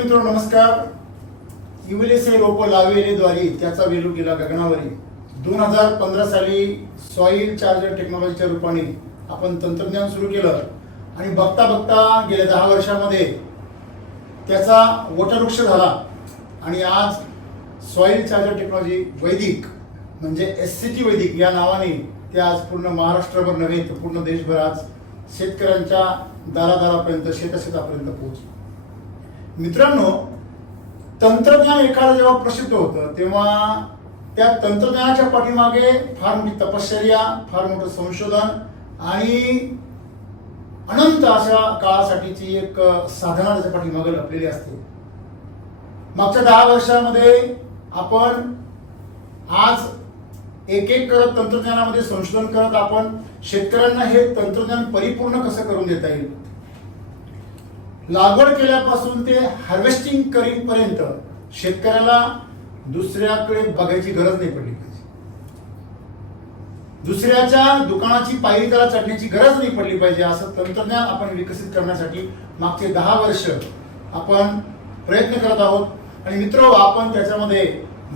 मित्र नमस्कार. युलेसे रोप लावेले द्वारे त्याचा वेलू गेला गगनावरी. दोन हजार पंधरा साली सॉईल चार्जर टेक्नॉलॉजीच्या रूपाने आपण तंत्रज्ञान सुरू केलं. आणि बघता बघता गेल्या दहा वर्षामध्ये त्याचा वटवृक्ष झाला. आणि आज सॉईल चार्जर टेक्नॉलॉजी वैदिक म्हणजे एस सी टी वैदिक या नावाने ते आज पूर्ण महाराष्ट्रभर नव्हे तर पूर्ण देशभर आज शेतकऱ्यांच्या दारादारापर्यंत शेताशेतापर्यंत पोहोचलं. मित्रांनो तंत्रज्ञान एखादं जेव्हा प्रसिद्ध होतं तेव्हा त्या तंत्रज्ञानाच्या पाठीमागे फार मोठी तपश्चर्या फार मोठं संशोधन आणि अनंत अशा काळासाठीची एक साधना त्याच्या पाठीमागे लपलेली असते. मागच्या दहा वर्षामध्ये आपण आज एक एक करत तंत्रज्ञानामध्ये संशोधन करत आपण शेतकऱ्यांना हे तंत्रज्ञान परिपूर्ण कसं करून देता येईल? लागवड केल्यापासून ते हार्वेस्टिंग करीपर्यंत शेतकऱ्याला दुसऱ्याकडे बघायची गरज नाही पडली. पाहिजे दुसऱ्याच्या दुकानाची पायरी त्याला चढण्याची गरज नाही पडली पाहिजे असं तंत्रज्ञान आपण विकसित करण्यासाठी मागचे दहा वर्ष आपण प्रयत्न करत आहोत. आणि मित्र आपण त्याच्यामध्ये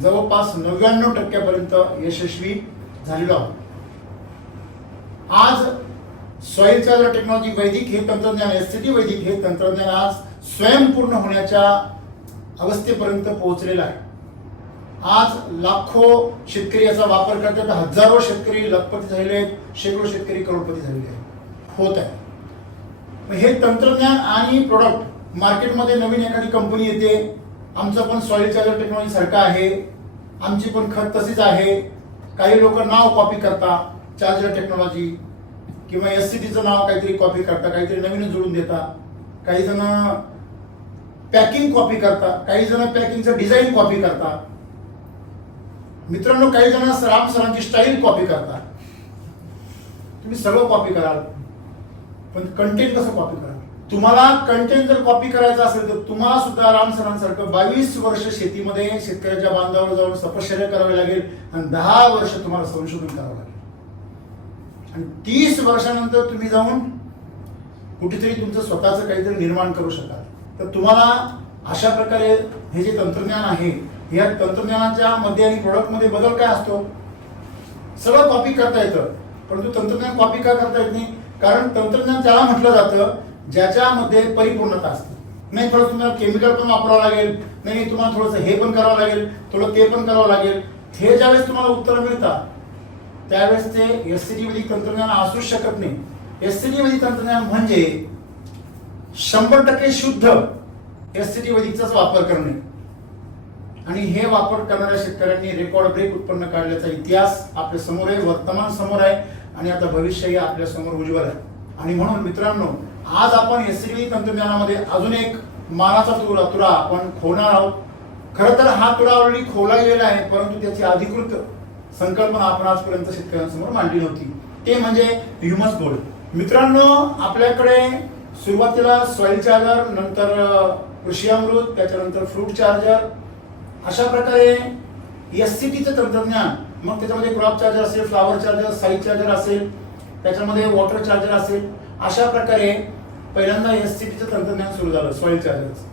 जवळपास नव्याण्णव टक्क्यापर्यंत यशस्वी झालेलो आहोत. आज सॉईल चार्जर टेक्नॉलॉजी वैदिक हे तंत्रज्ञान एस टी वैदिक हे तंत्रज्ञान आज स्वयंपूर्ण होण्याच्या अवस्थेपर्यंत पोहोचलेलं आहे. आज लाखो शेतकरी याचा वापर करतात हजारो शेतकरी लखपती झालेले आहेत शेकडो शेतकरी करोडपती झालेले आहेत. होत आहे. हे तंत्रज्ञान आणि प्रोडक्ट मार्केटमध्ये नवीन एखादी कंपनी येते आमचं पण सॉईल चार्जर टेक्नॉलॉजी सारखं आहे आमची पण खत तशीच आहे काही लोक नाव कॉपी करता चार्जर टेक्नॉलॉजी किंवा एस सी टीचं नाव काहीतरी कॉपी करता काहीतरी नवीन जोडून देता. काही जण पॅकिंग कॉपी करता काही जण पॅकिंगचं डिझाईन कॉपी करता. मित्रांनो काही जण राम सरांची स्टाईल कॉपी करता. तुम्ही सगळं कॉपी कराल पण कंटेंट कसं कॉपी कराल? तुम्हाला कंटेंट जर कॉपी करायचं असेल तर तुम्हाला सुद्धा राम सरांसारखं बावीस वर्ष शेतीमध्ये शेतकऱ्याच्या बांधावर जाऊन तपश्चर्या करावी लागेल आणि दहा वर्ष तुम्हाला संशोधन करावं लागेल. आणि तीस वर्षानंतर तुम्ही जाऊन कुठेतरी तुमचं स्वतःचं काहीतरी निर्माण करू शकाल. तर तुम्हाला अशा प्रकारे हे जे तंत्रज्ञान आहे या तंत्रज्ञानाच्या मध्ये आणि प्रोडक्टमध्ये बदल काय असतो? सगळं कॉपी करता येतं. परंतु तंत्रज्ञान कॉपी का करता येत नाही? कारण तंत्रज्ञान ज्याला म्हटलं जातं ज्याच्यामध्ये परिपूर्णता असते. नाही थोडं तुम्हाला केमिकल पण वापरावं लागेल. नाही नाही तुम्हाला थोडंसं हे पण करावं लागेल थोडं ते पण करावं लागेल. हे ज्यावेळेस तुम्हाला उत्तरं मिळतात त्यावेळेस ते एस सी तंत्रज्ञान असूच शकत नाही. एस सी तंत्रज्ञान म्हणजे शंभर टक्के शुद्ध एस सी टी वापर करणे. आणि हे वापर करणाऱ्या शेतकऱ्यांनी रेकॉर्ड ब्रेक उत्पन्न काढल्याचा इतिहास आपल्यासमोर आहे वर्तमान समोर आहे आणि आता भविष्यही आपल्यासमोर उज्ज्वल आहे. आणि म्हणून मित्रांनो आज आपण एस सी तंत्रज्ञानामध्ये अजून एक मानाचा तुरा तुरा आपण खोणार आहोत. खरं तर हा तुरा ऑलरेडी खोला गेलेला आहे परंतु त्याची अधिकृत संकल्पना आपण आजपर्यंत शेतकऱ्यांसमोर मांडली नव्हती ते म्हणजे ह्युमस बोर्ड. मित्रांनो आपल्याकडे सुरुवातीला सॉइल चार्जर नंतर कृषी अमृत त्याच्यानंतर फ्रूट चार्जर अशा प्रकारे एस सी टीचं तंत्रज्ञान मग त्याच्यामध्ये क्रॉप चार्जर असेल फ्लावर चार्जर साईज चार्जर असेल त्याच्यामध्ये वॉटर चार्जर असेल अशा प्रकारे पहिल्यांदा एस सी टीचं तंत्रज्ञान सुरू झालं सॉइल चार्जरचं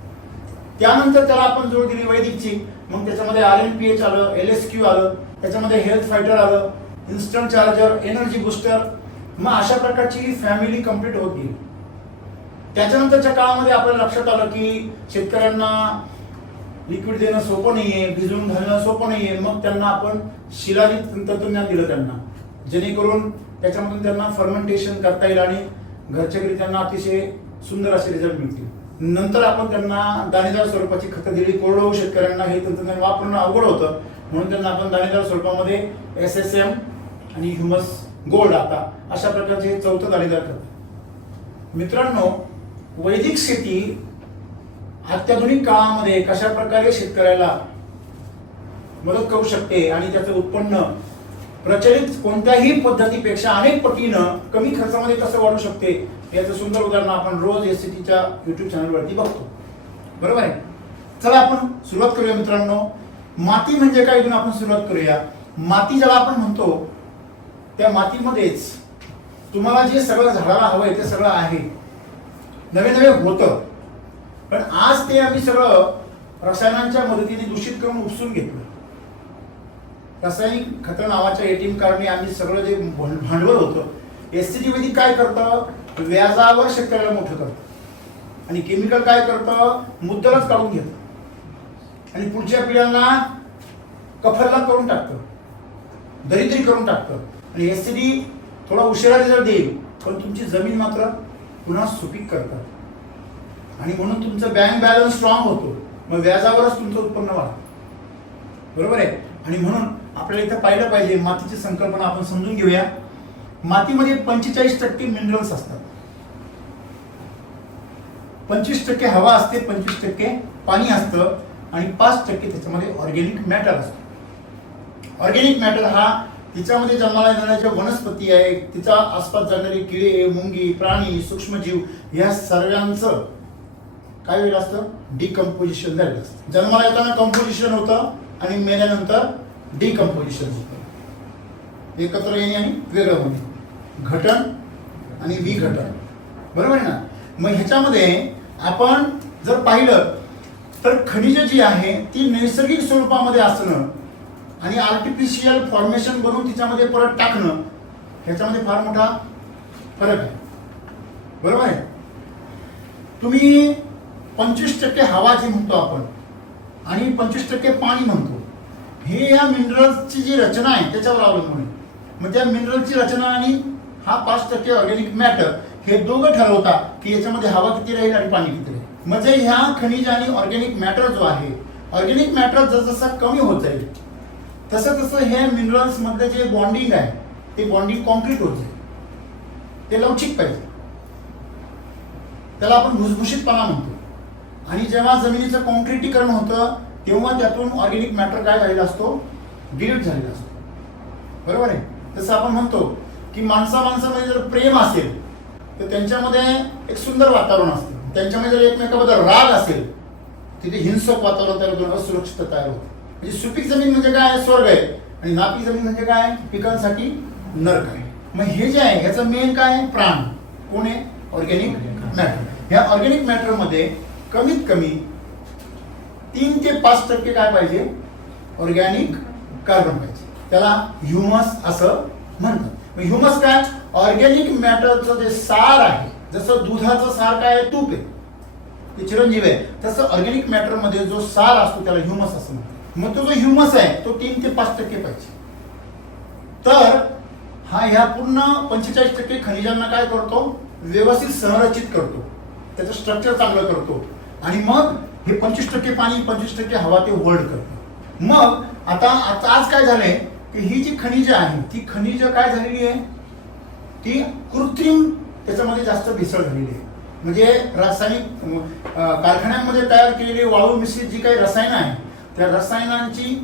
त्यानंतर त्याला आपण जोड दिली वैदिकची मग त्याच्यामध्ये आर एन पी एच आलं एल एस क्यू आलं त्याच्यामध्ये हेल्थ फायटर आलं इन्स्टंट चार्जर एनर्जी बुस्टर मग अशा प्रकारची फॅमिली कंप्लीट होत गेली. त्याच्यानंतरच्या काळामध्ये आपल्याला लक्षात आलं की शेतकऱ्यांना लिक्विड देणं सोपं नाहीये भिजवून घालणं सोपं नाहीये. मग त्यांना आपण शिलाजित तंत्रज्ञान दिलं त्यांना. जेणेकरून त्याच्यामधून त्यांना फर्मेंटेशन करता येईल आणि घरच्या घरी त्यांना अतिशय सुंदर असे रिझल्ट मिळतील. नंतर आपण त्यांना दाणेदार स्वरूपाची खतं दिली कोरडवू शेतकऱ्यांना हे तंत्रज्ञान वापरणं अवघड होतं. म्हणून त्यांना आपण दाणेदार स्वरूपामध्ये एस एस एम आणि ह्युमस गोल्ड आता अशा प्रकारचे हे चौथं दाणेदार खत मित्रांनो वैदिक शेती अत्याधुनिक काळामध्ये कशा प्रकारे शेतकऱ्याला मदत करू शकते आणि त्याचं उत्पन्न प्रचलित कोणत्याही पद्धतीपेक्षा अनेक पटीनं कमी खर्चामध्ये कसं वाढू शकते याचं सुंदर उदाहरण आपण रोज एस च्या युट्यूब चॅनलवरती बघतो. बरोबर आहे? चला आपण सुरुवात करूया मित्रांनो. माती म्हणजे काय इथून आपण सुरुवात करूया. माती ज्याला आपण म्हणतो त्या मातीमध्येच तुम्हाला जे सगळं झाडाला हवंय ते सगळं आहे. नवे नवे होतं. पण आज ते आम्ही सगळं रसायनांच्या मदतीने दूषित करून उपसून घेतलं. रासायनिक खत नावाच्या एटीएम कार्डने आम्ही सगळं जे भांडवल होतं एस सी वैदिक काय करतं? व्याजावर शेतकऱ्याला मोठं करतं. आणि केमिकल काय करतं? मुद्दलच काढून घेतं. आणि पुढच्या पिढ्यांना कफरला करून टाकतं. दरिद्री करून टाकतं. आणि एस सी डी थोडा उशिरा रिझल्ट देईल पण तुमची जमीन मात्र पुन्हा सुपीक करतात. आणि म्हणून तुमचं बँक बॅलन्स स्ट्रॉंग होतो. मग व्याजावरच तुमचं उत्पन्न वाढतं. बरोबर आहे? आणि म्हणून आपल्याला इथं पाहिलं पाहिजे मातीची संकल्पना आपण समजून घेऊया. मातीमध्ये पंचेचाळीस टक्के मिनरल्स असतात. पंचवीस टक्के हवा असते पंचवीस टक्के पाणी असतं. आणि पाच टक्के त्याच्यामध्ये ऑर्गेनिक मॅटर असतो. ऑर्गेनिक मॅटर हा तिच्यामध्ये जन्माला येणाऱ्या वनस्पती आहे तिच्या आसपास जगणारे किडे मुंगी प्राणी सूक्ष्मजीव या सर्वांचं काय वेळ असतं? डिकम्पोजिशन झालेलं असतं. जन्माला येताना कंपोजिशन होतं आणि मेल्यानंतर डिकम्पोजिशन होतं. एकत्र येणे आणि वेगळं होणे. घटन आणि विघटन. बरोबर आहे ना? मग ह्याच्यामध्ये आपण जर पाहिलं तर खनिज जी आहे ती नैसर्गिक स्वरूपामध्ये असणं आणि आर्टिफिशियल फॉर्मेशन बनवून तिच्यामध्ये परत टाकणं ह्याच्यामध्ये फार मोठा फरक आहे. बरोबर आहे? तुम्ही पंचवीस टक्के हवा जी म्हणतो आपण आणि पंचवीस टक्के पाणी म्हणतो हे या मिनरल्सची जी रचना आहे त्याच्यावर अवलंबून आहे. मग त्या मिनरलची रचना आणि हा पाच टक्के ऑर्गॅनिक मॅटर हे दोघं ठरवतात की याच्यामध्ये हवा किती राहील आणि पाणी किती म्हणजे ह्या खनिज आणि ऑर्गॅनिक मॅटर जो आहे ऑर्गॅनिक मॅटर जसजसा कमी होत जाईल तसं तसं हे मिनरल्स मधलं जे बॉन्डिंग आहे ते बॉन्डिंग कॉन्क्रीट होत जाईल. ते लवचिक पाहिजे. त्याला आपण भुसभुशीतपणा म्हणतो. आणि जेव्हा जमिनीचं कॉन्क्रिटीकरण होतं तेव्हा त्यातून ऑर्गॅनिक मॅटर काय झालेला असतो? डिलीट झालेला असतो. बरोबर आहे? तसं आपण म्हणतो की माणसा माणसामध्ये जर प्रेम असेल तर त्यांच्यामध्ये एक सुंदर वातावरण असतं. त्यांच्यामध्ये जर एकमेकाबद्दल राग असेल तिथे हिंसक वातावरण तयार होतं असुरक्षितता तयार होते. म्हणजे सुपीक जमीन म्हणजे काय स्वर्ग आहे. आणि नापीक जमीन म्हणजे काय पिकांसाठी नरक आहे. मग हे जे आहे ह्याचं मेन काय आहे? प्राण. कोण आहे? ऑर्गॅनिक मॅटर ह्या ऑर्गॅनिक मॅटरमध्ये कमीत कमी तीन ते पाच टक्के काय पाहिजे? ऑर्गॅनिक कार्बन पाहिजे. त्याला ह्युमस असं म्हणतात. ह्युमस काय? ऑर्गॅनिक मॅटरचं जे सार आहे जसं दुधाचं सार काय आहे? तूप आहे. ते चिरंजीव आहे. तसं ऑर्गॅनिक मॅटरमध्ये जो सार असतो त्याला ह्युमस असं म्हणतात. मग तो जो ह्युमस आहे तो तीन ते पाच टक्के पाहिजे. तर हा ह्या पूर्ण पंचेचाळीस टक्के खनिजांना काय करतो? व्यवस्थित संरचित करतो. त्याचं स्ट्रक्चर चांगलं करतो. आणि मग हे पंचवीस टक्के पाणी पंचवीस टक्के हवा ते होल्ड करतो. मग आता आता आज काय झालंय? की ही जी खनिजं आहे ती खनिजं काय झालेली आहे? ती कृत्रिम त्याच्यामध्ये जास्त भेसळ झालेली आहे. म्हणजे रासायनिक कारखान्यांमध्ये तयार केलेली वाळू मिश्रित जी काही रसायनं आहे त्या रसायनांची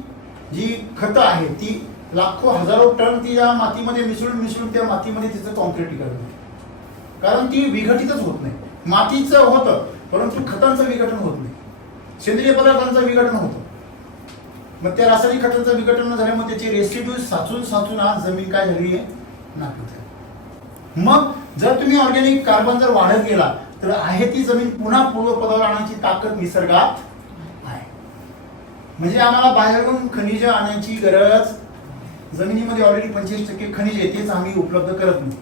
जी खतं आहे ती लाखो हजारो टन ती या मातीमध्ये मिसळून मिसळून त्या मातीमध्ये तिचं कॉन्क्रिटीकरण होतं. कारण ती विघटितच होत नाही. मातीचं होतं परंतु खतांचं विघटन होत नाही. सेंद्रिय पदार्थांचं विघटन होतं. मग त्या रासायनिक खतांचं विघटन न झाल्यामुळे त्याची रेसिड्यू साचून साचून आज जमीन काय झाली आहे? नापीक मग जर तुम्ही ऑर्गॅनिक कार्बन जर वाढत गेला तर आहे ती जमीन पुन्हा पूर्वपदावर आणण्याची ताकद निसर्गात आहे. म्हणजे आम्हाला बाहेरून खनिज आणण्याची गरज जमिनीमध्ये ऑलरेडी पंचवीस टक्के खनिज आहे तेच आम्ही उपलब्ध करत नाही.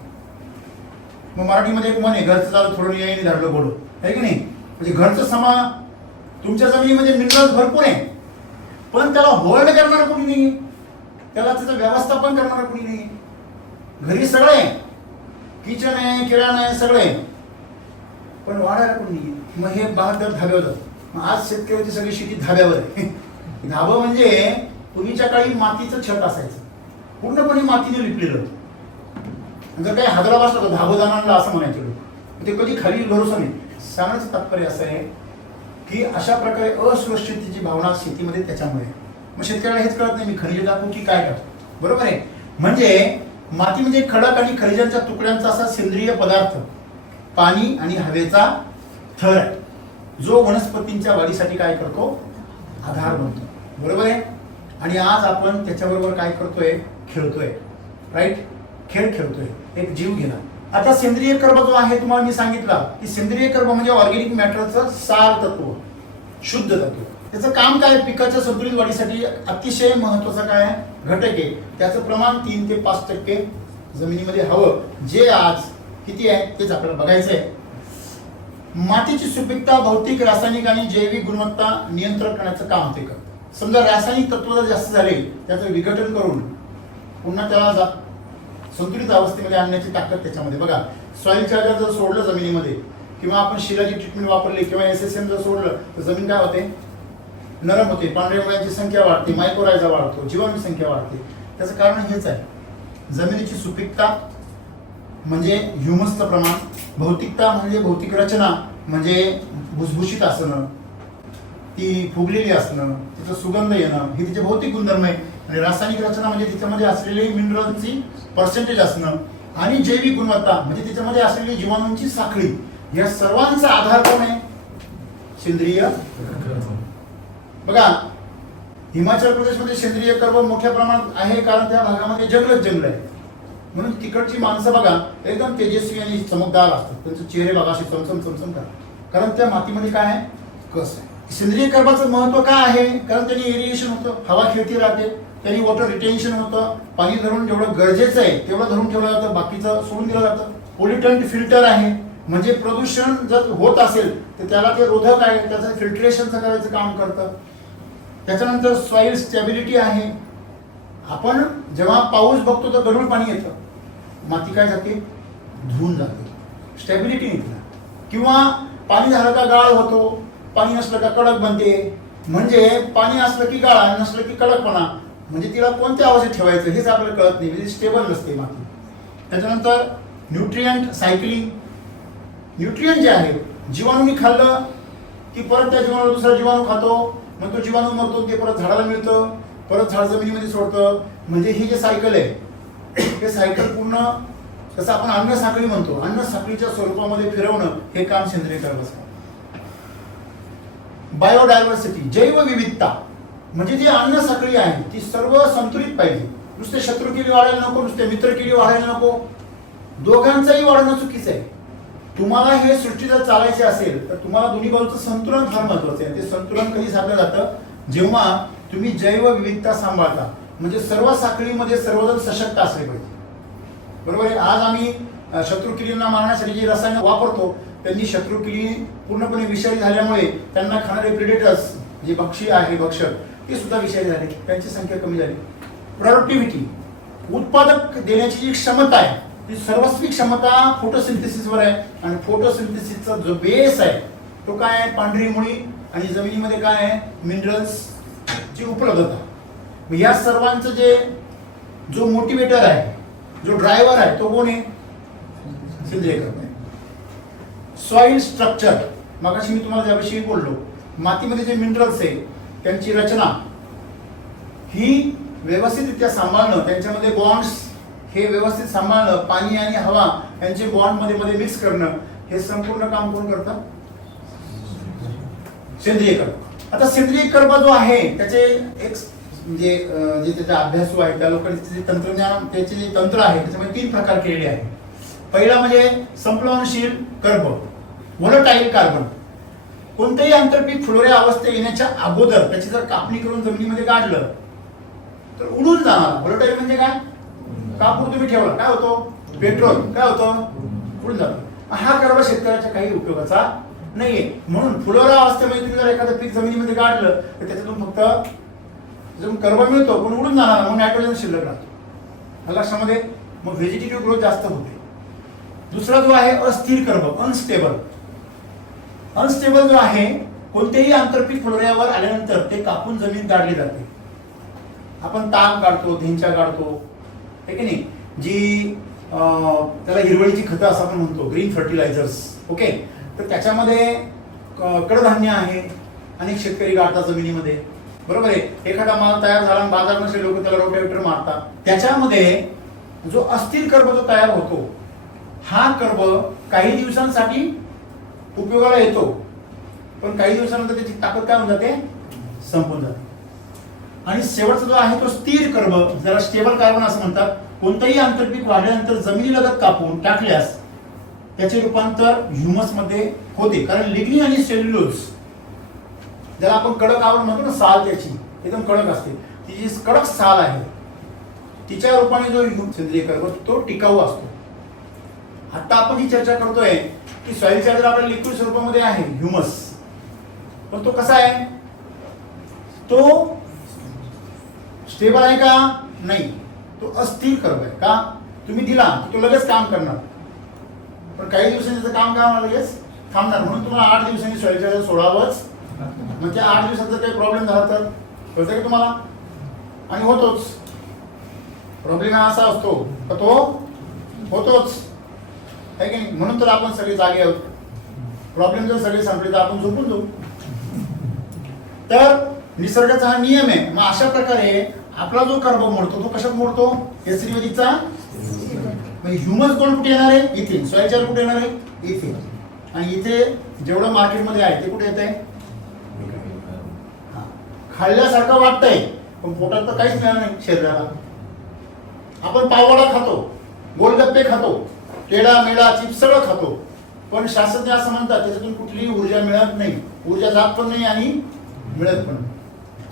मग मराठीमध्ये एक मन आहे घरचं चालू थोडं यायने धरलं गोड आहे की नाही? म्हणजे घरचं समा तुमच्या जमिनीमध्ये मिनरल्स भरपूर आहे. पण त्याला होल्ड करणार कोणी नाही. त्याला त्याचं व्यवस्थापन करणार कोणी नाही. घरी सगळं आहे. किचन आहे किराणा आहे सगळं आहे. पण वाढायला कोणी मग हे बहादर धाब्यावर मग आज शेतकऱ्याची सगळी शेती धाब्यावर आहे. धाबं म्हणजे पूर्वीच्या काळी मातीचं छत असायचं. पूर्णपणे मातीने लिपलेलं होतं. जर काही हादरा बसला तर धाबं जाणारला असं म्हणायचे लोक. ते कधी खाली भरोसा नाही. सांगण्याचं तात्पर्य असं आहे की अशा प्रकारे असुरक्षिततेची भावना शेतीमध्ये त्याच्यामुळे. मग शेतकऱ्याला हेच कळत नाही मी खनिज दाखवू की काय टाकू? बरोबर आहे. म्हणजे माती म्हणजे खडक आणि खनिजांच्या तुकड्यांचा असा सेंद्रिय पदार्थ. पाणी आणि हवेचा थर आहे. जो वनस्पतींच्या वाढीसाठी काय करतो? आधार बनतो. बरोबर आहे? आणि आज आपण त्याच्याबरोबर काय करतोय? खेळतोय. राईट खेळ खेळतोय. एक जीव घेणार. आता सेंद्रिय कर्ब जो आहे तुम्हाला मी सांगितला की सेंद्रिय कर्म म्हणजे ऑर्गेनिक मॅटरचं सार तत्व शुद्ध तत्व. त्याचं काम काय पिकाच्या संतुलित वाढीसाठी अतिशय महत्वाचं काय आहे? घटक आहे त्याचं प्रमाण तीन ते पाच टक्के जमिनीमध्ये हवं. जे आज किती आहे तेच आपल्याला बघायचं आहे. मातीची सुपीकता भौतिक रासायनिक आणि जैविक गुणवत्ता नियंत्रण करण्याचं काम होते का समजा रासायनिक तत्व जर जास्त झाले त्याचं विघटन करून पुन्हा त्याला जा- संतुलित अवस्थेमध्ये आणण्याची ताकद त्याच्यामध्ये बघा. सॉइल चार्जर जर सोडलं जमिनीमध्ये किंवा आपण शिलाची ट्रीटमेंट वापरली किंवा एस एस एम जर सोडलं तर जमीन काय होते? नरम होते पांढऱ्या मुळ्यांची संख्या वाढते मायक्रोरायझा वाढतो जीवाणू संख्या वाढते. त्याचं कारण हेच आहे. जमिनीची सुपीकता म्हणजे ह्युमसचं प्रमाण भौतिकता म्हणजे भौतिक रचना म्हणजे भुसभुशीत असणं ती फुगलेली असणं तिचं सुगंध येणं हे तिचे भौतिक गुणधर्म आहे. आणि रासायनिक रचना म्हणजे तिच्यामध्ये असलेली मिनरलची पर्सेंटेज असणं आणि जैविक गुणवत्ता म्हणजे त्याच्यामध्ये असलेली जीवाणूंची साखळी. या सर्वांचा आधार कोण आहे सेंद्रिय बघा हिमाचल प्रदेशमध्ये सेंद्रिय कर्व मोठ्या प्रमाणात आहे कारण त्या भागामध्ये जंगलच जंगल आहे. म्हणून तिकडची माणसं बघा एकदम तेजस्वी आणि चमकदार असतात. त्यांचे चेहरे बघा असे चमचम चमचम करतात. कारण त्या मातीमध्ये काय आहे? कस आहे. सेंद्रिय कर्वाचं महत्त्व काय आहे? कारण त्यांनी एरिएशन होतं हवा खेळती राहते त्यांनी वॉटर रिटेन्शन होतं पाणी धरून जेवढं गरजेचं आहे तेवढं धरून ठेवलं जातं बाकीचं सोडून दिलं जातं. पोल्युटंट फिल्टर आहे. म्हणजे प्रदूषण जर होत असेल तर त्याला ते रोधक आहे त्याचं फिल्ट्रेशनचं करायचं काम करतं. त्याच्यानंतर सॉइल स्टॅबिलिटी आहे. आपण जेव्हा पाऊस बघतो तर गढूळ पाणी येतं. माती काय जाते? धुवून जाते. स्टॅबिलिटी निघणार किंवा पाणी झालं का गाळ होतो पाणी असलं का कडक बनते. म्हणजे पाणी असलं की गाळ नसलं की कडकपणा. म्हणजे तिला कोणत्या अवस्थेत ठेवायचं हेच आपल्याला कळत नाही. म्हणजे स्टेबल नसते माती. त्याच्यानंतर न्यूट्रियंट सायकलिंग न्यूट्रियंट जे आहे जीवाणूनी खाल्लं की परत त्या जीवाणू दुसरा जीवाणू खातो. मग तो जीवाणू मरतो ते परत झाडाला मिळतं परत झाड जमिनीमध्ये सोडतं. म्हणजे ही जे सायकल आहे हे सायकल पूर्ण जसं आपण अन्न साखळी म्हणतो अन्न साखळीच्या स्वरूपामध्ये फिरवणं हे काम सेंद्रिय कर्मच बायोडायव्हर्सिटी जैवविविधता म्हणजे जी अन्न साखळी आहे ती सर्व संतुलित पाहिजे. नुसते शत्रुकिरी वाढायला नको नुसते मित्र किडी वाढायला नको. दोघांचाही वाढणं चुकीचं आहे. तुम्हाला हे सृष्टी जर चालायची असेल तर तुम्हाला दोन्ही बाजूचं संतुलन फार महत्वाचं आहे. ते संतुलन कधी साधलं जातं? जेव्हा तुम्ही जैवविविधता सांभाळता. म्हणजे सर्व साखळीमध्ये सर्वजण सशक्त असले पाहिजे. बरोबर आहे? आज आम्ही शत्रुकिलींना मारण्यासाठी जी रसायनं वापरतो त्यांनी शत्रुकिली पूर्णपणे विषारी झाल्यामुळे त्यांना खाणारे प्रिडेटर्स जे भक्षी आहे भक्षक ते सुद्धा विषारी झाले. त्यांची संख्या कमी झाली. प्रोडक्टिव्हिटी उत्पादक देण्याची जी क्षमता आहे ती सर्वस्वी क्षमता फोटोसिंथेसिसवर आहे आणि फोटोसिंथेसिसचा जो बेस आहे तो काय आहे? पांढरी मुळी आणि जमिनीमध्ये काय आहे? मिनरल्स ची उपलब्धता. या सर्वांचं जे जो मोटिवेटर आहे जो ड्रायव्हर आहे तो कोण आहे? सेंद्रिय खत आहे. सॉइल स्ट्रक्चर मगाशी मी तुम्हाला त्याविषयी बोललो मातीमध्ये जे मिनरल्स आहे त्यांची रचना ही व्यवस्थितरित्या सांभाळणं त्यांच्यामध्ये बॉन्ड्स हे व्यवस्थित सांभाळणं पाणी आणि हवा यांचे बॉन्डमध्ये मध्ये मिक्स करणं हे संपूर्ण काम कोण करतं? सेंद्रिय कर्प आता सेंद्रिय कर्म जो आहे त्याचे एक म्हणजे जे त्याचा अभ्यासू आहे त्या लोकांचे जे तंत्रज्ञान त्याचे जे तंत्र आहे त्याच्यामध्ये तीन प्रकार केलेले आहे पहिला म्हणजे संप्लवनशील कर्ब व्होलटाईल कार्बन कोणतेही आंतरपीक फुलोऱ्या अवस्थे येण्याच्या अगोदर त्याची जर कापणी करून जमिनीमध्ये काढलं तर उडून जाणार. व्होलटाईल म्हणजे काय? कापूर तुम्ही ठेवला. काय होतो? पेट्रोल. काय होतं? उडून जातो हा कर्ब शेतकऱ्याच्या काही उपयोगाचा नाहीये. म्हणून फुलोरा अवस्थेमध्ये म्हणजे तुम्ही जर एखादं पीक जमिनीमध्ये काढलं तर त्याच्यातून फक्त जो कर्ब मिळतो पण उडून जाणार म्हणून नायट्रोजन शिल्लक राहतो. लक्षामध्ये मग व्हेजिटेटिव्ह ग्रोथ जास्त होते. दुसरा जो आहे अस्थिर कर्ब अनस्टेबल अनस्टेबल जो आहे कोणतेही आंतरपीक फुलोऱ्यावर आल्यानंतर ते कापून जमीन काढली जाते. आपण ताक काढतो धिंचा काढतो ठीक की नाही? जी त्याला हिरवळीची खतं असं आपण म्हणतो ग्रीन फर्टिलायझर्स ओके तर त्याच्यामध्ये कडधान्य आहे अनेक शेतकरी गाळतात जमिनीमध्ये. बरोबर आहे? एखादा माल तयार झाला आणि बाजार लोक त्याला रोटेटर मारतात. त्याच्यामध्ये जो अस्थिर कर्ब जो तयार होतो हा कर्ब काही दिवसांसाठी उपयोगाला येतो. पण काही दिवसानंतर त्याची ताकद काय होऊन जाते? संपून जाते. आणि शेवटचा जो आहे तो स्थिर कर्ब ज्याला स्टेबल कार्बन असं म्हणतात कोणतंही आंतरपीक वाढल्यानंतर जमिनीलगत कापून टाकल्यास त्याचे रूपांतर ह्युमसमध्ये होते. कारण लिग्नी आणि सेल्युलोज ज्याला आपण कडक आवड म्हणतो ना साल त्याची एकदम कडक असते. ती जी कडक साल आहे तिच्या रूपाने जो सेंद्रिय कर्ब तो टिकाऊ असतो. आता आपण जी चर्चा करतोय की सॉइल चार्जर आपल्या लिक्विड स्वरूपामध्ये आहे ह्युमस पण तो कसा आहे? तो स्टेबल आहे का? नाही. तो अस्थिर कर्व आहे का? तुम्ही दिला की तो लगेच काम करणार. पण काही दिवसांनी त्याचं काम काय होणार लगेच थांबणार. म्हणून तुम्हाला आठ दिवसांनी सॉइल सोडावंच. मग त्या आठ दिवसाचा काही प्रॉब्लेम झाला तर? कळतं का तुम्हाला? आणि होतोच. प्रॉब्लेम हा असा असतो का तो? होतोच. आहे की नाही? म्हणून तर आपण सगळे जागे आहोत. प्रॉब्लेम जर सगळे संपले तर आपण झोपून जाऊ. तर निसर्गाचा हा नियम आहे. मग अशा प्रकारे आपला जो कर्ब मोडतो तो कशात मोडतो? एसिडवरीचा म्हणजे ह्युमस कोण कुठे येणार आहे? इथे सोयाचार कुठे येणार आहे? इथे आणि इथे जेवढं मार्केटमध्ये आहे ते कुठे येत आहे? खाल्ल्यासारखं वाटतंय पण पोटात तर काहीच मिळणार नाही शरीराला. आपण पाववडा खातो गोलगप्पे खातो टेडा मेडा चिप्स सगळं खातो. पण शास्त्रज्ञ असं म्हणतात त्याच्यातून कुठलीही ऊर्जा मिळत नाही. ऊर्जा जात पण नाही आणि मिळत पण नाही.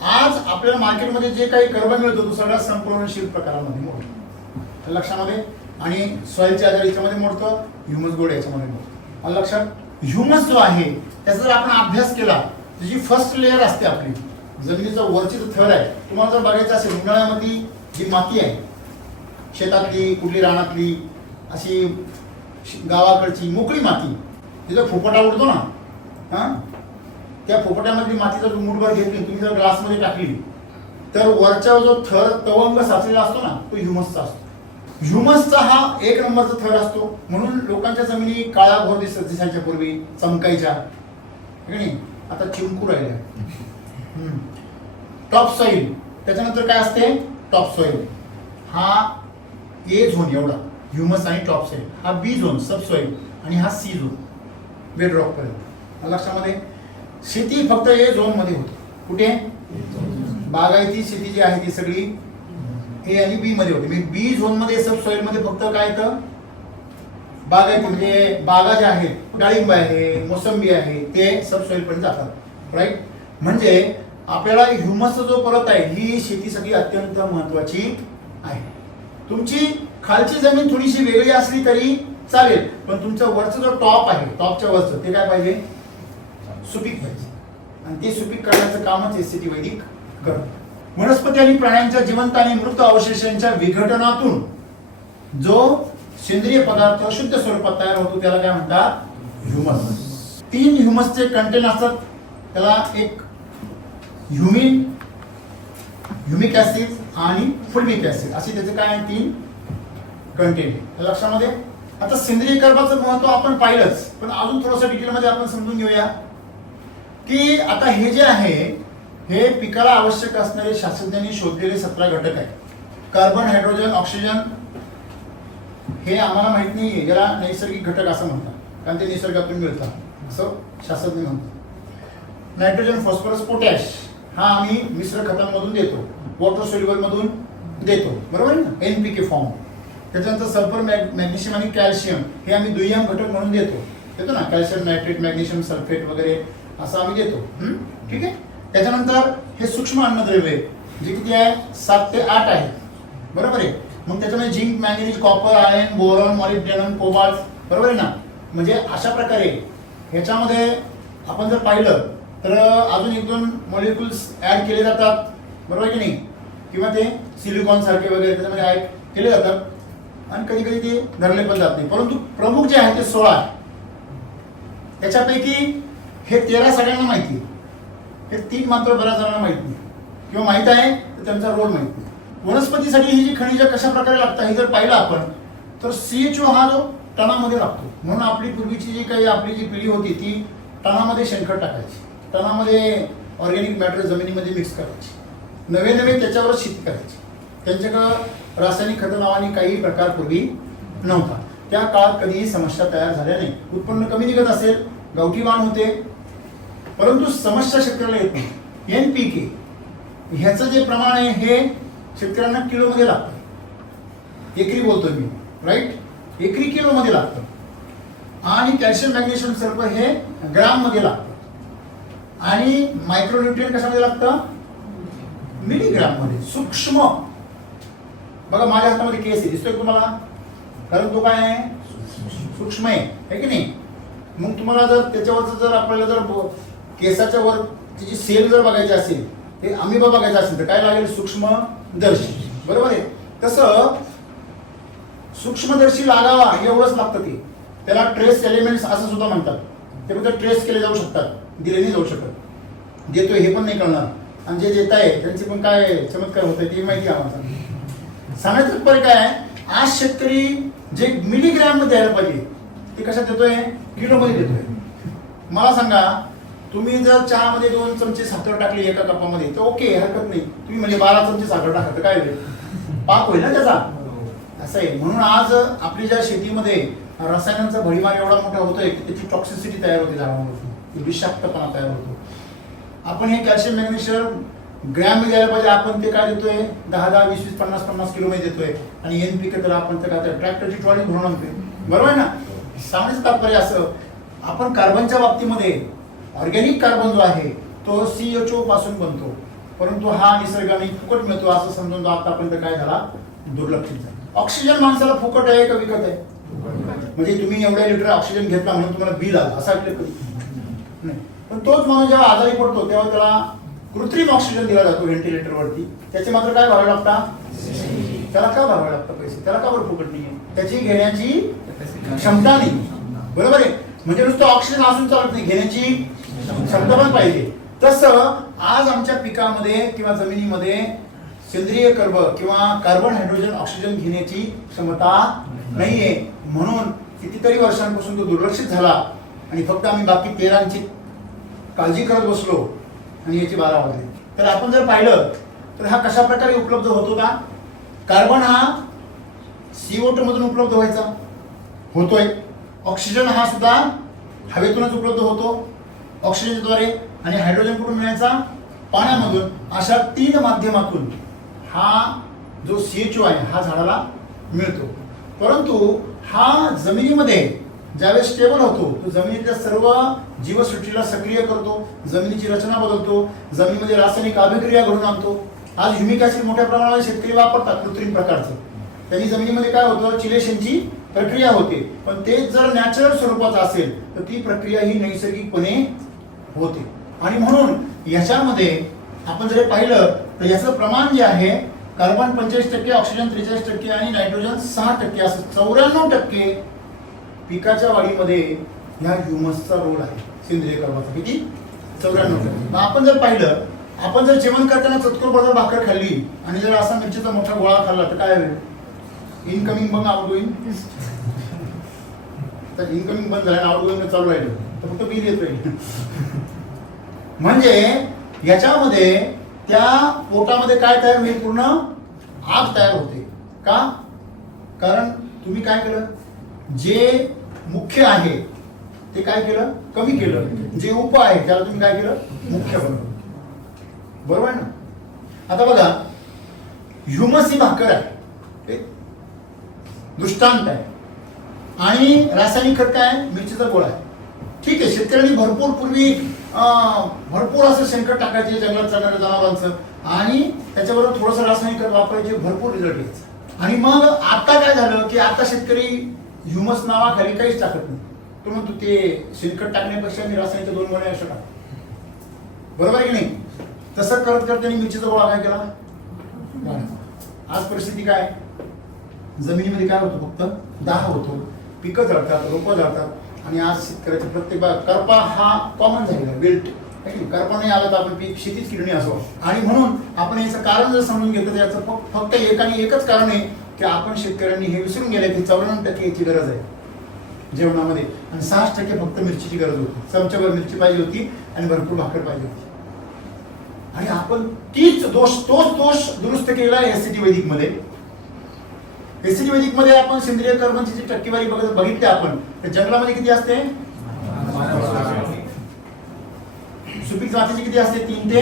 आज आपल्याला मार्केटमध्ये जे काही कर्ब मिळतो तो सगळा संपूर्णशील प्रकारामध्ये मोडतो. लक्षामध्ये? आणि सॉइलच्या आधार याच्यामध्ये मोडतो ह्युमस गोड याच्यामध्ये मोडतो. आणि लक्षात ह्युमस जो आहे त्याचा जर आपण अभ्यास केला त्याची फर्स्ट लेअर असते आपली जमिनीचा वरची जो थर आहे तुम्हाला जर बघायचं असेल उन्हाळ्यामध्ये जी माती आहे शेतातली कुठली रानातली अशी गावाकडची मोकळी माती तिचा फुफटा उडतो ना हां त्या फोपट्यामधली माती जर मुठभर घेतली तुम्ही जर ग्लासमध्ये टाकली तर वरच्या जो थर तवंग साचलेला असतो ना तो ह्युमसचा असतो. ह्युमसचा हा एक नंबरचा थर असतो. म्हणून लोकांच्या जमिनी काळा भोर दिसत दिसायच्या पूर्वी चमकायच्या. नाही? आता चिमकू राहिल्या. टॉप सॉईल त्याच्यानंतर काय असते? टॉप सॉईल हा ए झोन एवढा. ह्युमस आणि टॉप सॉईल हा बी झोन सब सॉईल आणि हा सी झोन. बेड रॉक पर्यंत लक्षामध्ये शेती फक्त ए झोनमध्ये होते. कुठे? बागायती शेती जी आहे ती सगळी ए आणि बी मध्ये होती. म्हणजे बी झोनमध्ये सब सॉइलमध्ये फक्त काय तर बागायती म्हणजे बागा ज्या आहेत डाळिंब आहे मोसंबी आहे ते सब सॉइल पर्यंत जातात. राईट म्हणजे आपल्याला ह्युमसचा जो परत आहे ही शेतीसाठी अत्यंत महत्वाची आहे. तुमची खालची जमीन थोडीशी वेगळी असली तरी चालेल पण तुमचं वरचं जो टॉप आहे टॉपच्या वरचं ते काय पाहिजे? सुपीक पाहिजे आणि ते सुपीक करण्याचं कामच एस टी वैदिक करत. वनस्पती आणि प्राण्यांच्या जिवंत आणि मृत अवशेषांच्या विघटनातून जो सेंद्रिय पदार्थ शुद्ध स्वरूपात तयार होतो त्याला काय म्हणतात? ह्युमस. तीन ह्युमसचे कंटेन असतात. त्याला एक ह्युमिन ह्युमिक ऍसिड आणि फुलमिक ऍसिड असे त्याचे काय आहे? तीन कंटेंट लक्षामध्ये? आता सेंद्रिय कर्बाचं महत्त्व आपण पाहिलंच. पण अजून थोडंसं डिटेलमध्ये आपण समजून घेऊया. की आता हे जे आहे हे पिकाला आवश्यक असणारे शास्त्रज्ञांनी शोधलेले सतरा घटक आहेत. कार्बन हायड्रोजन ऑक्सिजन हे आम्हाला माहीत नाहीये. ज्याला नैसर्गिक घटक असं म्हणतात. कारण ते निसर्गातून मिळतात. असं शास्त्रज्ञ म्हणतात. नायट्रोजन फॉस्फरस पोटॅश हा आम्ही मिश्र खतांमधून देतो. वॉटर सोल्युबल मधून देतो. बरोबर आहे ना? एन पी के फॉर्म त्याच्यानंतर सल्फर मॅग्नेशियम आणि कॅल्शियम हे आम्ही दुय्यम घटक म्हणून देतो. देतो ना? कॅल्शियम नायट्रेट मॅग्नेशियम सल्फेट वगैरे. असं आम्ही देतो. ठीक आहे? त्याच्यानंतर हे सूक्ष्म अन्नद्रव्य जे किती आहे? सात ते आठ आहे. बरोबर आहे? मग त्याच्यामध्ये zinc manganese copper iron boron molybdenum cobalt बरोबर आहे ना? म्हणजे अशा प्रकारे ह्याच्यामध्ये आपण जर पाहिलं तर अजून एक दोन मॉलिक्युल्स ऍड केले जातात. बरोबर की नाही? किंवा ते सिलिकॉन सारखे वगैरे त्याच्यामध्ये ऍड केले जातात. आणि कधी कधी ते धरले पण जात नाही. परंतु प्रमुख जे आहे ते सोळा आहे. त्याच्यापैकी हे तेरा सगळ्यांना माहिती आहे. हे तीन मात्र बऱ्याच जणांना माहीत नाही. किंवा माहीत आहे तर त्यांचा रोल माहीत नाही. वनस्पतीसाठी ही जी खनिज कशा प्रकारे लागतात हे जर पाहिलं आपण तर सीएचओ हा जो टणामध्ये लागतो. म्हणून आपली पूर्वीची जी काही आपली जी पिढी होती ती टणामध्ये शेणखत टाकायची. टणामध्ये ऑर्गॅनिक मॅटर जमिनीमध्ये मिक्स करायची. नवे नवे त्याच्यावर शेती करायची. त्यांच्याकडं रासायनिक खतं नावाने काही प्रकार पूर्वी नव्हता. त्या काळात कधीही समस्या तयार झाल्या नाही. उत्पन्न कमी निघत असेल गावठी वाण होते परंतु समस्या शेतकऱ्याला येत नाही. एन पी के ह्याचं जे प्रमाण आहे हे शेतकऱ्यांना किलोमध्ये लागतं. एकरी बोलतो मी राईट एकरी किलोमध्ये लागतं. आणि कॅल्शियम मॅग्नेशियम सल्फर हे ग्राममध्ये लागतं. आणि मायक्रोन्युट्रियन कशामध्ये लागतं? मिलीग्राममध्ये सूक्ष्म. बघा माझ्या हातामध्ये केस आहे. दिसतोय तुम्हाला? कारण तो काय आहे? सूक्ष्म आहे. की नाही? मग तुम्हाला जर त्याच्यावरचं जर आपल्याला जर केसाच्या वर तिची सेल जर बघायची असेल ते अमिबा बघायचं असेल तर काय लागेल? सूक्ष्मदर्शी बरोबर आहे? तसं सूक्ष्मदर्शी लागावा एवढंच लागतं ते. त्याला ट्रेस एलिमेंट्स असं सुद्धा म्हणतात. ते फक्त ट्रेस केले जाऊ शकतात. दिले नाही जाऊ शकत. देतोय हे पण नाही कळणार. आणि जे देत आहे त्यांची पण काय चमत्कार होत आहे ते माहिती आहे आम्हाला. सांगायचं पर काय आज शेतकरी जे मिलीग्रॅममध्ये द्यायला पाहिजे ते कशात देतोय? किलोमध्ये देतोय. मला सांगा तुम्ही जर चहामध्ये दोन चमचे साखर टाकली एका कपामध्ये तर ओके हरकत नाही. तुम्ही म्हणजे बारा चमचे साखर टाका तर काय होईल? पाक होईल ना त्याचा? असं आहे. म्हणून आज आपली ज्या शेतीमध्ये रसायनांचा भडीमार एवढा मोठा होतोय की त्याची टॉक्सिसिटी तयार होते झाडांवरती. विषाक्तपणा तयार होतो. आपण हे कॅल्शियम मॅग्नेशियम ग्रॅम द्यायला पाहिजे आपण ते काय देतोय? दहा दहा वीस वीस पन्नास पन्नास किलो मध्ये देतोय. आणि एन पी तर आपण ते काय ट्रॅक्टरची ट्रॉली भरून आणतोय. बरोबर आहे ना? सांगण्याचं तात्पर्य असं. आपण कार्बनच्या बाबतीमध्ये ऑर्गॅनिक कार्बन जो आहे तो सी एच ओ पासून बनतो. परंतु हा निसर्गाने फुकट मिळतो असं समजून तो आतापर्यंत काय झाला? दुर्लक्षित झाला. ऑक्सिजन माणसाला फुकट आहे का विकत आहे? म्हणजे तुम्ही एवढ्या लिटर ऑक्सिजन घेतला म्हणून तुम्हाला बिल आलं असं वाटलं कधी? नाही. पण तोच माणूस जेव्हा आजारी पडतो तेव्हा त्याला कृत्रिम ऑक्सिजन दिला जातो व्हेंटिलेटरवरती. त्याचे मात्र काय भरावे लागतात त्याला का भरावे लागतं पैसे? त्याला का बरं फुकट नाही त्याची घेण्याची क्षमता नाही. बरोबर आहे? म्हणजे नुसतं ऑक्सिजन असून चालत नाही. घेण्याची क्षमता पण पाहिजे. तसं आज आमच्या पिकामध्ये किंवा जमिनीमध्ये सेंद्रिय कर्ब किंवा कार्बन हायड्रोजन ऑक्सिजन घेण्याची क्षमता नाहीये. म्हणून कितीतरी वर्षांपासून तो दुर्लक्षित झाला आणि फक्त आम्ही बाकी तेलांची काळजी करत बसलो आणि याची बारा वाजली. तर आपण जर पाहिलं तर हा कशा प्रकारे उपलब्ध होतो का? कार्बन हा सीओ टू मधून उपलब्ध व्हायचा. होतोय. ऑक्सिजन हा सुद्धा हवेतूनच उपलब्ध होतो. ऑक्सिजनद्वारे आणि हायड्रोजन कुठून मिळायचा? पाण्यामधून. अशा तीन माध्यमातून हा जो सी एच ओ आहे हा झाडाला मिळतो. परंतु हा जमिनीमध्ये ज्यावेळेस स्टेबल होतो तो जमिनीतल्या सर्व जीवसृष्टीला सक्रिय करतो जमिनीची रचना बदलतो जमिनीमध्ये रासायनिक अभिक्रिया घडून आणतो. आज ह्युमिक ऍसिड मोठ्या प्रमाणावर शेतकरी वापरतात कृत्रिम प्रकारचं. त्यांनी जमिनीमध्ये काय होतं? चिलेशनची प्रक्रिया होते. पण ते जर नॅचरल स्वरूपाचं असेल तर ती प्रक्रिया ही नैसर्गिकपणे होते. आणि म्हणून याच्यामध्ये आपण जर पाहिलं तर याचं प्रमाण जे आहे कार्बन पंचेचाळीस टक्के ऑक्सिजन त्रेचाळीस टक्के आणि नायट्रोजन सहा टक्के असं चौऱ्याण्णव टक्के पिकाच्या वाढीमध्ये ह्या ह्युमसचा रोल आहे. सेंद्रिय कर्माचा किती? चौऱ्याण्णव टक्के. मग आपण जर पाहिलं आपण जर जेवण करताना चतकोर बरोबर भाकर खाल्ली आणि जर असा मिरचीचा मोठा गोळा खाल्ला तर काय होईल? इनकमिंग बंद आउट गोईंग तर इनकमिंग बंद झालं आउट गोईंग चालू राहिलं. तर फक्त मी देतोय म्हणजे याच्यामध्ये त्या पोटामध्ये काय तयार होईल? पूर्ण आग तयार होते. का? कारण तुम्ही काय केलं? जे मुख्य आहे ते काय केलं? कमी केलं. जे उप आहे त्याला तुम्ही काय केलं? मुख्य बनवलं. बरोबर आहे ना? आता बघा ह्युमस ही भाकर आहे. दृष्टांत आहे. आणि रासायनिक खत काय मिरचीचा गोळा आहे. ठीक आहे शेतकऱ्यांनी भरपूर पूर्वी भरपूर असं शेणखत टाकायचे जंगलात चालणाऱ्या जनावरांचं. आणि त्याच्याबरोबर थोडंसं रासायनिक खत वापरायचे भरपूर रिझल्ट यायचे. आणि मग आता काय झालं की आता शेतकरी ह्युमस नावाखाली काहीच टाकत नाही. तो म्हणतो ते शेणखत टाकण्यापेक्षा मी रासायनिक दोन गोण्या असं टाक बरोबर आहे की नाही? तसं करत करत त्यांनी मिरचीचा गोळा काय केला आज परिस्थिती काय? जमिनीमध्ये काय होतं? फक्त दहा होतो. पिकं जळतात रोपं जळतात. आणि आज शेतकऱ्याचे प्रत्येक बाग करपा हा कॉमन झालेला बेल्ट करपा नाही आला तर आपण पीक शेतीच किरणी असो. आणि म्हणून आपण याचं कारण जर समजून घेतलं तर याचं फक्त- फक्त एक आणि एकच कारण आहे की आपण शेतकऱ्यांनी हे विसरून गेले की चौऱ्याण्णव टक्के याची गरज आहे जेवणामध्ये. आणि सहाच टक्के फक्त मिरचीची गरज होती. चमच्याभर मिरची पाहिजे होती आणि भरपूर भाकर पाहिजे होती. आणि आपण तीच दोष तोच दोष दुरुस्त केला एस सी टी वैदिक मध्ये एस वैदिकमध्ये आपण सेंद्रिय कर्मांची जी टक्केवारी बघत बघितली आपण तर जंगलामध्ये किती असते? सुपीक जातीची किती असते? तीन ते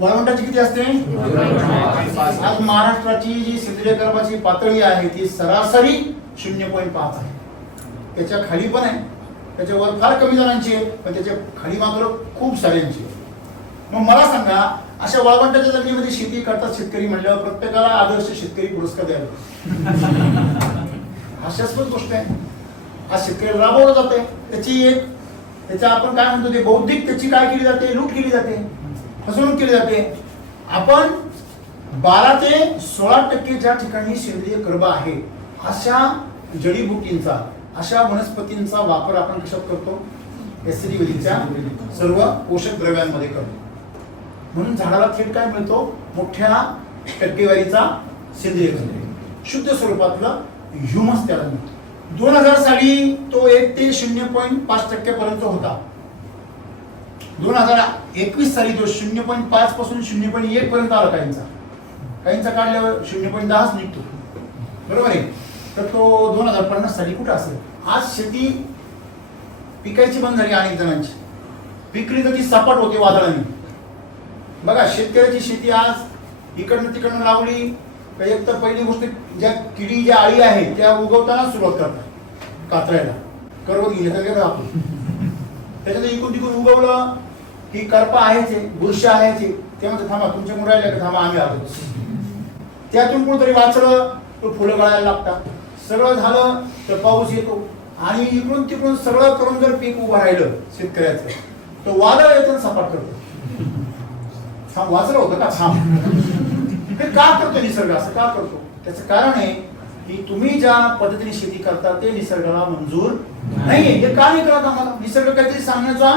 वाळवंटाची किती असते? आज महाराष्ट्राची जी सेंद्रिय कर्माची पातळी आहे ती सरासरी शून्य पॉईंट पाच आहे. त्याच्याखाली पण आहे. त्याच्यावर फार कमी जणांची आहे पण त्याच्याखाली मात्र खूप साऱ्यांची आहे. मग मला सांगा अशा वाळवंटाच्या जमिनीमध्ये शेती करतात शेतकरी म्हणल्यावर प्रत्येकाला आदर्श शेतकरी पुरस्कार द्यायला हास्यास्पद गोष्ट आहे. हा शेतकरी राबवलं जाते त्याची एक त्याच्या आपण काय म्हणतो ते बौद्धिक त्याची काय केली जाते? लूट केली जाते. फसवणूक केली जाते. आपण बारा ते सोळा टक्के ज्या ठिकाणी सेंद्रिय कर्ब आहे अशा जडीबुटींचा अशा वनस्पतींचा वापर आपण कशात करतो? एसिडिवलीच्या सर्व पोषक द्रव्यांमध्ये करतो. म्हणून झाडाला थेट काय मिळतो? मोठ्या टक्केवारीचा सेंद्रिय खत शुद्ध स्वरूपातलं ह्युमस त्याला मिळतो. दोन हजार साली तो एक ते शून्य पॉईंट पाच टक्क्यापर्यंत होता. दोन हजार एकवीस साली तो शून्य पॉईंट पाच पासून शून्य पॉईंट एक पर्यंत आला काहींचा. काहींचा काढल्यावर शून्य पॉईंट दहाच निघतो. बरोबर आहे? तर तो दोन हजार पन्नास साली कुठं असेल? आज शेती पिकायची बंद झाली अनेक जणांची. विक्री तर ती सपाट होते वादळाने. बघा शेतकऱ्याची शेती आज इकडनं तिकडनं लावली का एक तर पहिली गोष्ट ज्या किडी ज्या आळी आहेत त्या उगवताना सुरुवात करतात कातरायला. करवत गेले गेलं आपण. त्याच्यात इकडून तिकडून उगवलं की करपा आहेच आहे बुरशी आहेच आहे ते म्हणजे थांबा तुमच्या मुलं राहिले का थांबा आम्ही आलो. त्यातून कुठेतरी वाचलं तो फुलं गळायला लागतात. सगळं झालं तर पाऊस येतो. आणि इकडून तिकडून सगळं करून जर पीक उभं राहिलं शेतकऱ्याचं तर वादळ येतं सपाट करतो. थांब वाचलं होतं का? थांब. हे का करतो निसर्ग? असं का करतो? त्याचं कारण आहे की तुम्ही ज्या पद्धतीने शेती करता ते निसर्गाला मंजूर नाहीये. हे का नाही करत आम्हाला? निसर्ग काहीतरी सांगण्याचा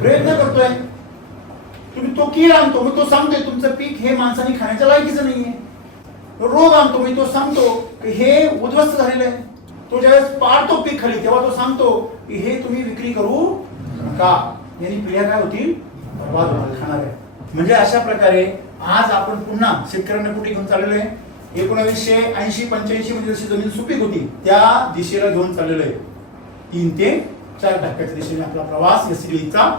प्रयत्न करतोय. तुम्ही तो कीड आणतो मग तो सांगतोय तुमचं पीक हे माणसाने खाण्याच्या लायकीचं नाहीये. रोग आणतो मी तो सांगतो की हे उद्ध्वस्त झालेलं आहे. तो ज्यावेळेस पाडतो पीक खाली तेव्हा तो सांगतो की हे तुम्ही विक्री करू नका. यांनी पिढ्या काय होतील? बर्बाद खाणार आहे. म्हणजे अशा प्रकारे आज आपण पुन्हा शेतकऱ्यांना कुठे घेऊन चाललेलो आहे? एकोणावीसशे ऐंशी पंच्याऐंशी मध्ये जशी जमीन सुपीक होती त्या दिशेला घेऊन चाललेलो आहे. तीन ते चार टक्क्याच्या दिशेने आपला प्रवास एसडीचा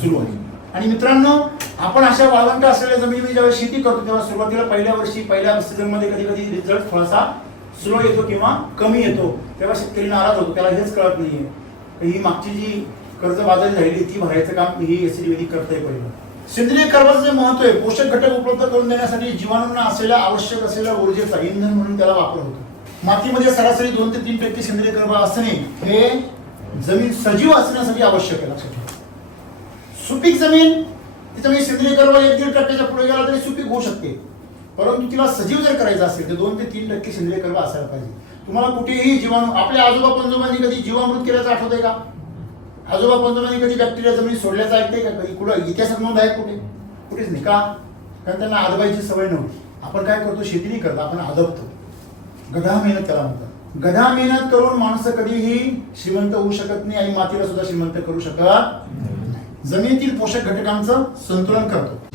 सुरू आहे. आणि मित्रांनो आपण अशा वाळवंट असलेल्या जमिनीमध्ये ज्यावेळेस शेती करतो तेव्हा सुरुवातीला पहिल्या वर्षी पहिल्या सीझनमध्ये कधी कधी रिझल्ट थोडासा स्लो येतो किंवा कमी येतो. तेव्हा शेतकरी नाराज होतो त्याला हेच कळत नाहीये. ही मागची जी कर्ज बाजारी राहिली ती भरायचं काम ही एसडीवेदी करताय पहिलं सेंद्रिय कर्माचं जे महत्त्व आहे पोषक घटक उपलब्ध करून देण्यासाठी जीवाणूंना असलेल्या आवश्यक असलेल्या ऊर्जेचा इंधन म्हणून त्याला वापर होतो. मातीमध्ये सरासरी दोन ते तीन टक्के सेंद्रिय कर्म असणे हे जमीन सजीव असण्यासाठी आवश्यक आहे लक्षात ठेवा. सुपीक जमीन त्याच्यामध्ये सेंद्रिय कर्म एक दीड टक्क्याच्या पुढे गेला तरी सुपीक होऊ शकते. परंतु तिला सजीव जर करायचं असेल तर दोन ते तीन टक्के सेंद्रिय कर्म असायला पाहिजे. तुम्हाला कुठेही जीवाणू आपल्या आजोबा पंजोबांनी कधी जीवामृत केल्याचं आठवतंय का? आजोबा पंजोबांनी कधी बॅक्टेरिया जमिनी सोडल्याचं ऐकते का? कधी कुठं इतिहासात नोंद आहे कुठे? कुठेच नाही का? कारण त्यांना आदबायची सवय नव्हती. आपण काय करतो? शेती नाही करतो. आपण आदबतो गधा मेहनत त्याला म्हणतात. गधा मेहनत करून माणसं कधीही श्रीमंत होऊ शकत नाही आणि मातीला सुद्धा श्रीमंत करू शकत जमिनीतील पोषक घटकांचं संतुलन करतो.